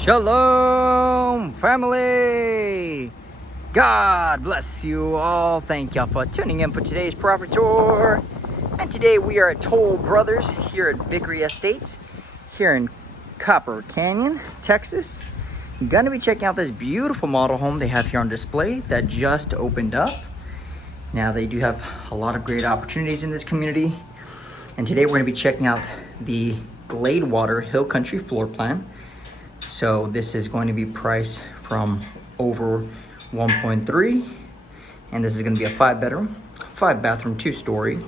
Shalom, family! God bless you all. Thank y'all for tuning in for today's property tour. And today we are at Toll Brothers here at Vickery Estates, here in Copper Canyon, Texas. Gonna be checking out this beautiful model home they have here on display that just opened up. Now they do have a lot of great opportunities in this community. And today we're gonna be checking out the Gladewater Hill Country floor plan. So this is going to be priced from over 1.3, and this is going to be a 5-bedroom, 5-bathroom, 2-story,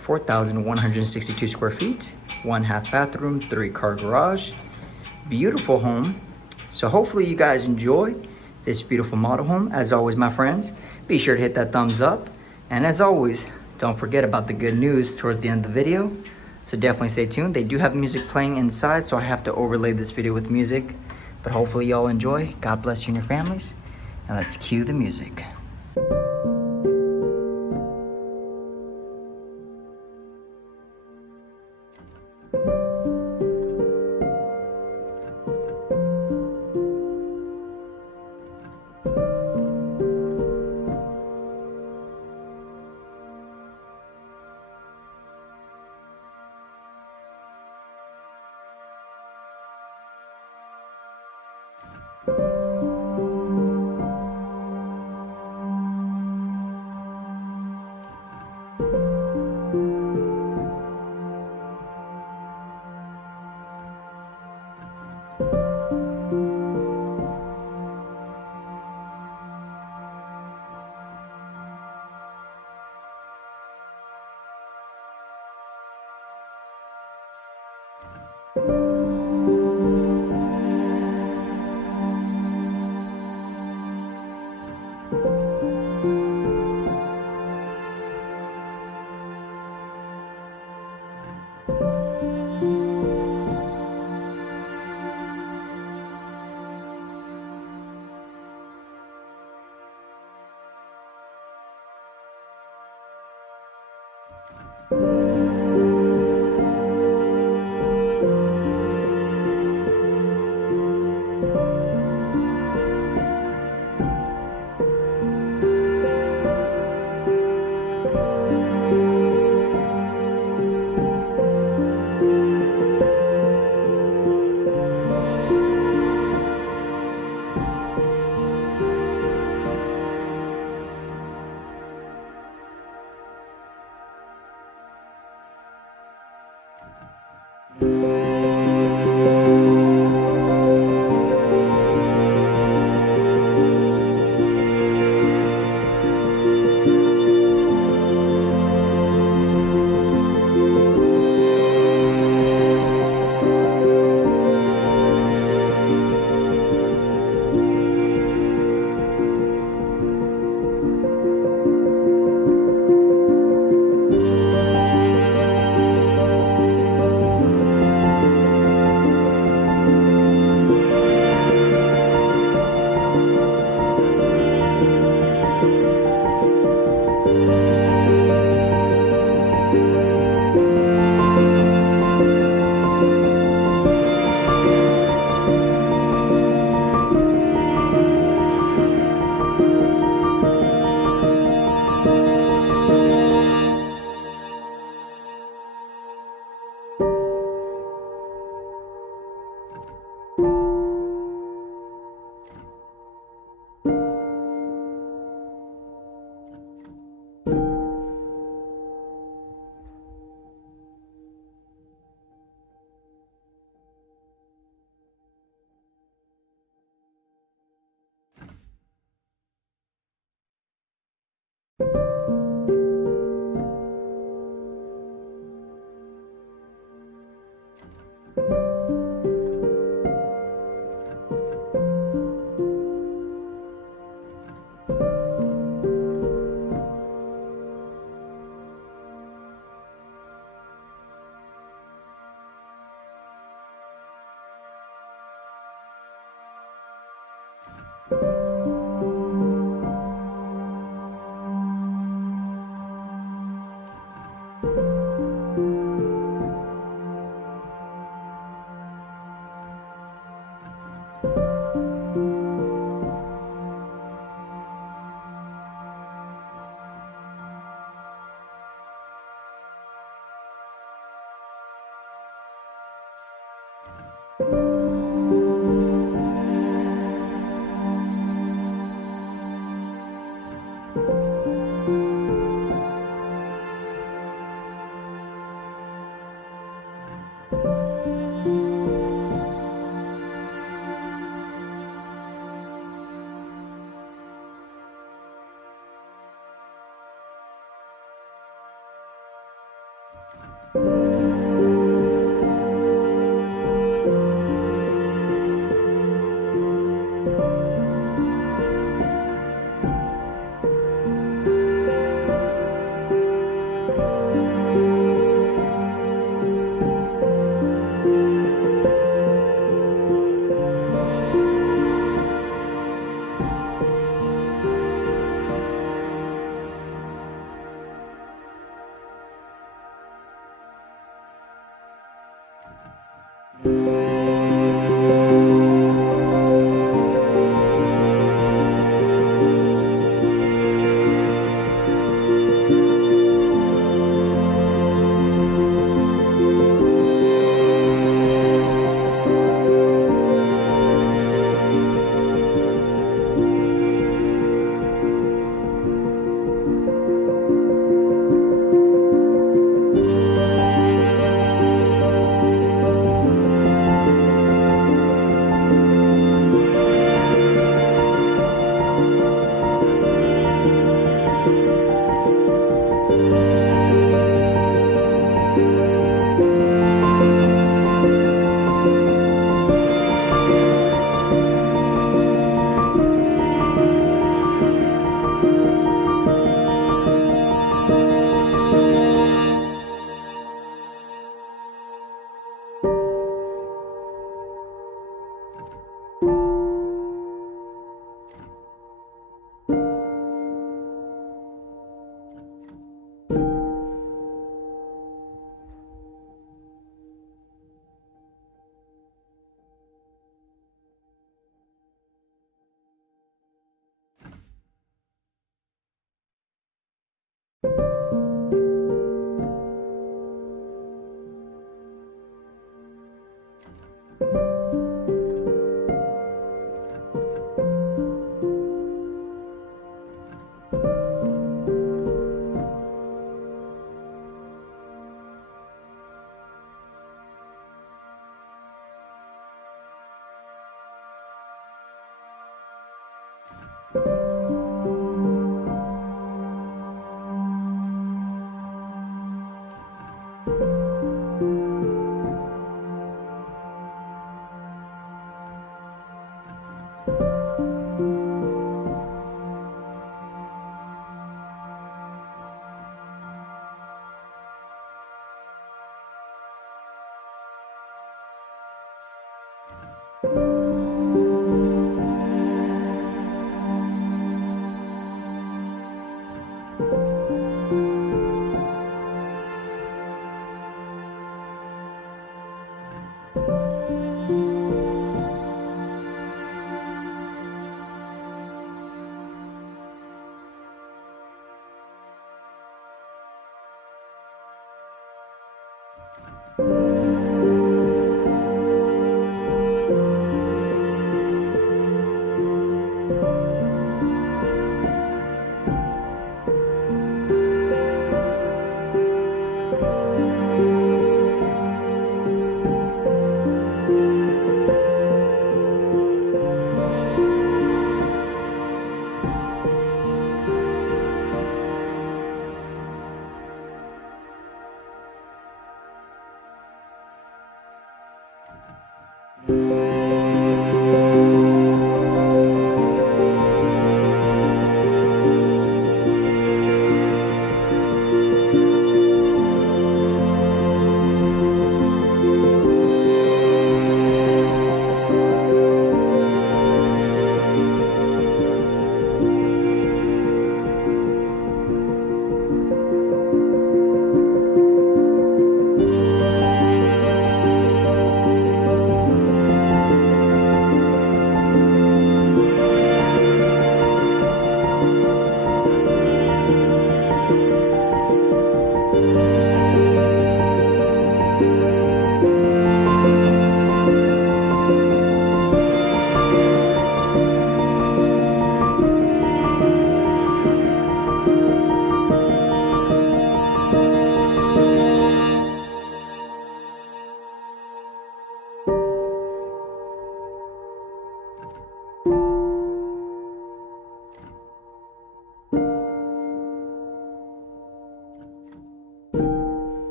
4,162 square feet, 1.5 bathroom, 3-car garage. Beautiful home. So hopefully you guys enjoy this beautiful model home. As always, my friends, be sure to hit that thumbs up, and as always, don't forget about the good news towards the end of the video. So definitely stay tuned. They do have music playing inside, so I have to overlay this video with music. But hopefully y'all enjoy. God bless you and your families. And let's cue the music.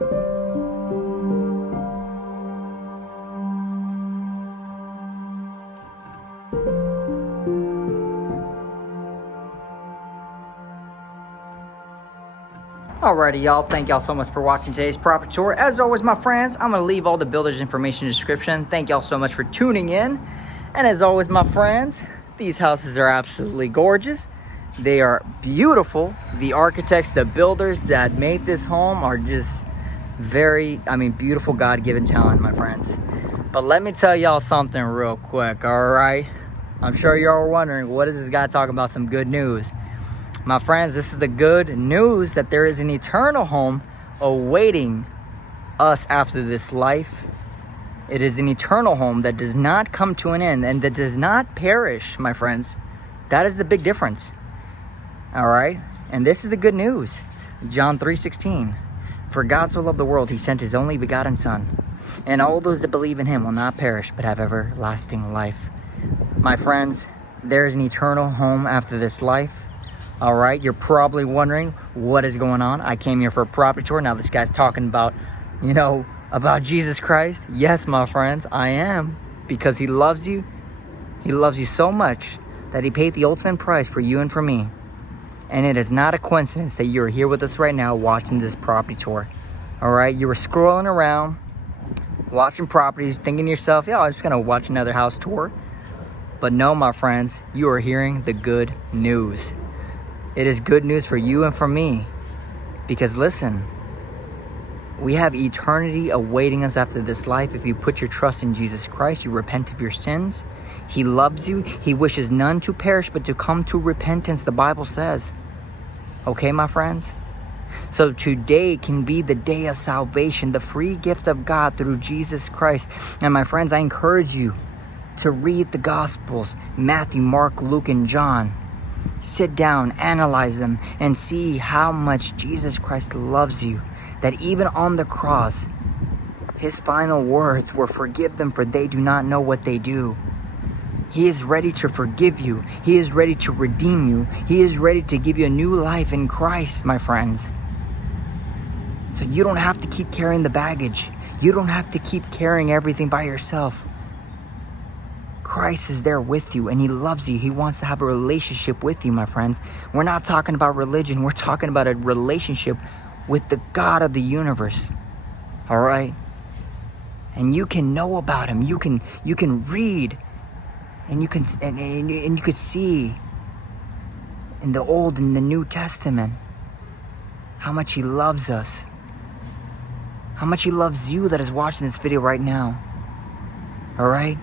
Alrighty, y'all. Thank y'all so much for watching today's property tour. As always, my friends, I'm going to leave all the builder's information in the description. Thank y'all so much for tuning in. And as always, my friends, these houses are absolutely gorgeous. They are beautiful. The architects, the builders that made this home are just beautiful God-given talent, my friends. But let me tell y'all something real quick, alright? I'm sure y'all are wondering, what is this guy talking about? Some good news. My friends, this is the good news that there is an eternal home awaiting us after this life. It is an eternal home that does not come to an end and that does not perish, my friends. That is the big difference. All right? And this is the good news. John 3:16. For God so loved the world, he sent his only begotten Son. And all those that believe in him will not perish, but have everlasting life. My friends, there is an eternal home after this life. All right, you're probably wondering what is going on. I came here for a property tour. Now this guy's talking about, about Jesus Christ. Yes, my friends, I am. Because he loves you. He loves you so much that he paid the ultimate price for you and for me. And it is not a coincidence that you're here with us right now watching this property tour. All right, you were scrolling around, watching properties, thinking to yourself, yeah, I'm just going to watch another house tour. But no, my friends, you are hearing the good news. It is good news for you and for me. Because listen, we have eternity awaiting us after this life. If you put your trust in Jesus Christ, you repent of your sins. He loves you. He wishes none to perish, but to come to repentance, the Bible says. Okay, my friends? So today can be the day of salvation, the free gift of God through Jesus Christ. And my friends, I encourage you to read the Gospels, Matthew, Mark, Luke, and John. Sit down, analyze them, and see how much Jesus Christ loves you. That even on the cross, his final words were, forgive them, for they do not know what they do. He is ready to forgive you. He is ready to redeem you. He is ready to give you a new life in Christ, my friends. So you don't have to keep carrying the baggage. You don't have to keep carrying everything by yourself. Christ is there with you and he loves you. He wants to have a relationship with you, my friends. We're not talking about religion. We're talking about a relationship with the God of the universe. All right? And you can know about him. You can read and you can see in the Old and the New Testament how much he loves us. How much he loves you that is watching this video right now. All right?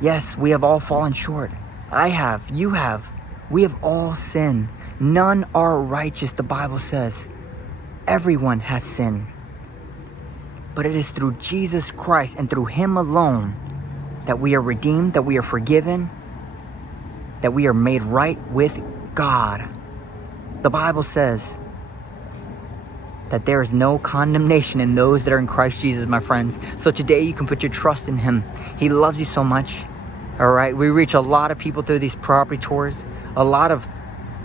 Yes, we have all fallen short. I have. You have. We have all sinned. None are righteous, the Bible says. Everyone has sinned. But it is through Jesus Christ and through him alone that we are redeemed, that we are forgiven, that we are made right with God. The Bible says that there is no condemnation in those that are in Christ Jesus, my friends. So today you can put your trust in him. He loves you so much. All right, we reach a lot of people through these property tours, a lot of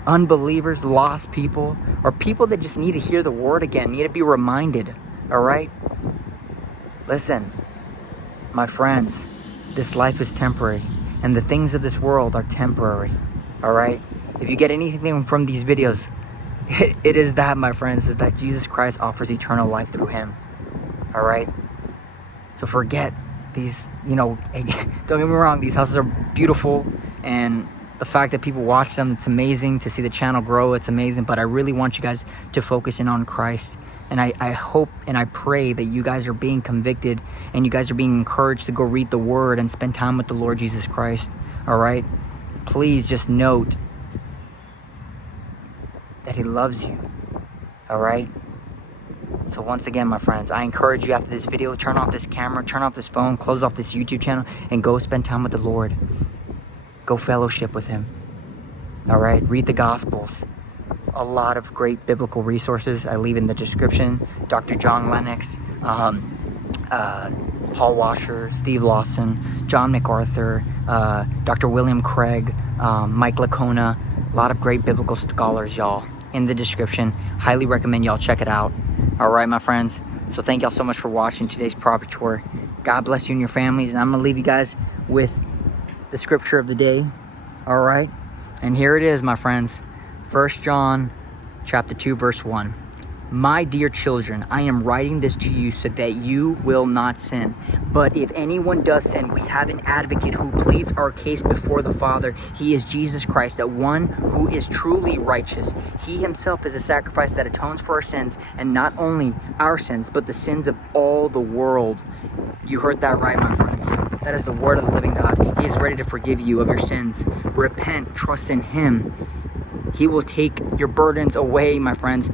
unbelievers, lost people, or people that just need to hear the word again, need to be reminded. All right, listen, my friends, this life is temporary and the things of this world are temporary. All right, if you get anything from these videos, it is that, my friends, is that Jesus Christ offers eternal life through him. All right, so forget these, don't get me wrong, these houses are beautiful, and the fact that people watch them, it's amazing to see the channel grow. It's amazing, but I really want you guys to focus in on Christ. And I hope and I pray that you guys are being convicted and you guys are being encouraged to go read the word and spend time with the Lord Jesus Christ. All right, please just note that he loves you. All right, so once again, my friends, I encourage you after this video, turn off this camera, turn off this phone, close off this YouTube channel, and go spend time with the Lord. Go fellowship with him. All right, read the Gospels. A lot of great biblical resources I leave in the description. Dr. John Lennox, Paul Washer, Steve Lawson, John MacArthur, Dr. William Craig, Mike Lacona. A lot of great biblical scholars, y'all, in the description. Highly recommend y'all check it out. All right, my friends. So thank y'all so much for watching today's property tour. God bless you and your families. And I'm going to leave you guys with the scripture of the day. All right. And here it is, my friends. 1 John chapter 2, verse 1. My dear children, I am writing this to you so that you will not sin. But if anyone does sin, we have an advocate who pleads our case before the Father. He is Jesus Christ, the one who is truly righteous. He himself is a sacrifice that atones for our sins, and not only our sins, but the sins of all the world. You heard that right, my friends. That is the word of the living God. He is ready to forgive you of your sins. Repent, trust in him. He will take your burdens away, my friends.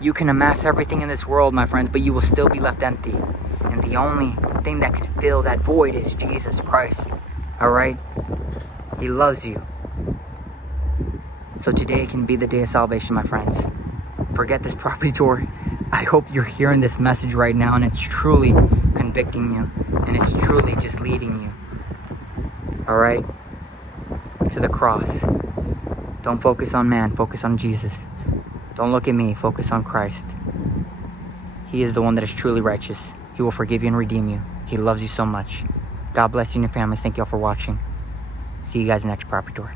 You can amass everything in this world, my friends, but you will still be left empty. And the only thing that can fill that void is Jesus Christ. All right? He loves you. So today can be the day of salvation, my friends. Forget this property tour. I hope you're hearing this message right now and it's truly convicting you. And it's truly just leading you. All right? To the cross. Don't focus on man. Focus on Jesus. Don't look at me. Focus on Christ. He is the one that is truly righteous. He will forgive you and redeem you. He loves you so much. God bless you and your families. Thank you all for watching. See you guys next property tour.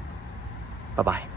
Bye-bye.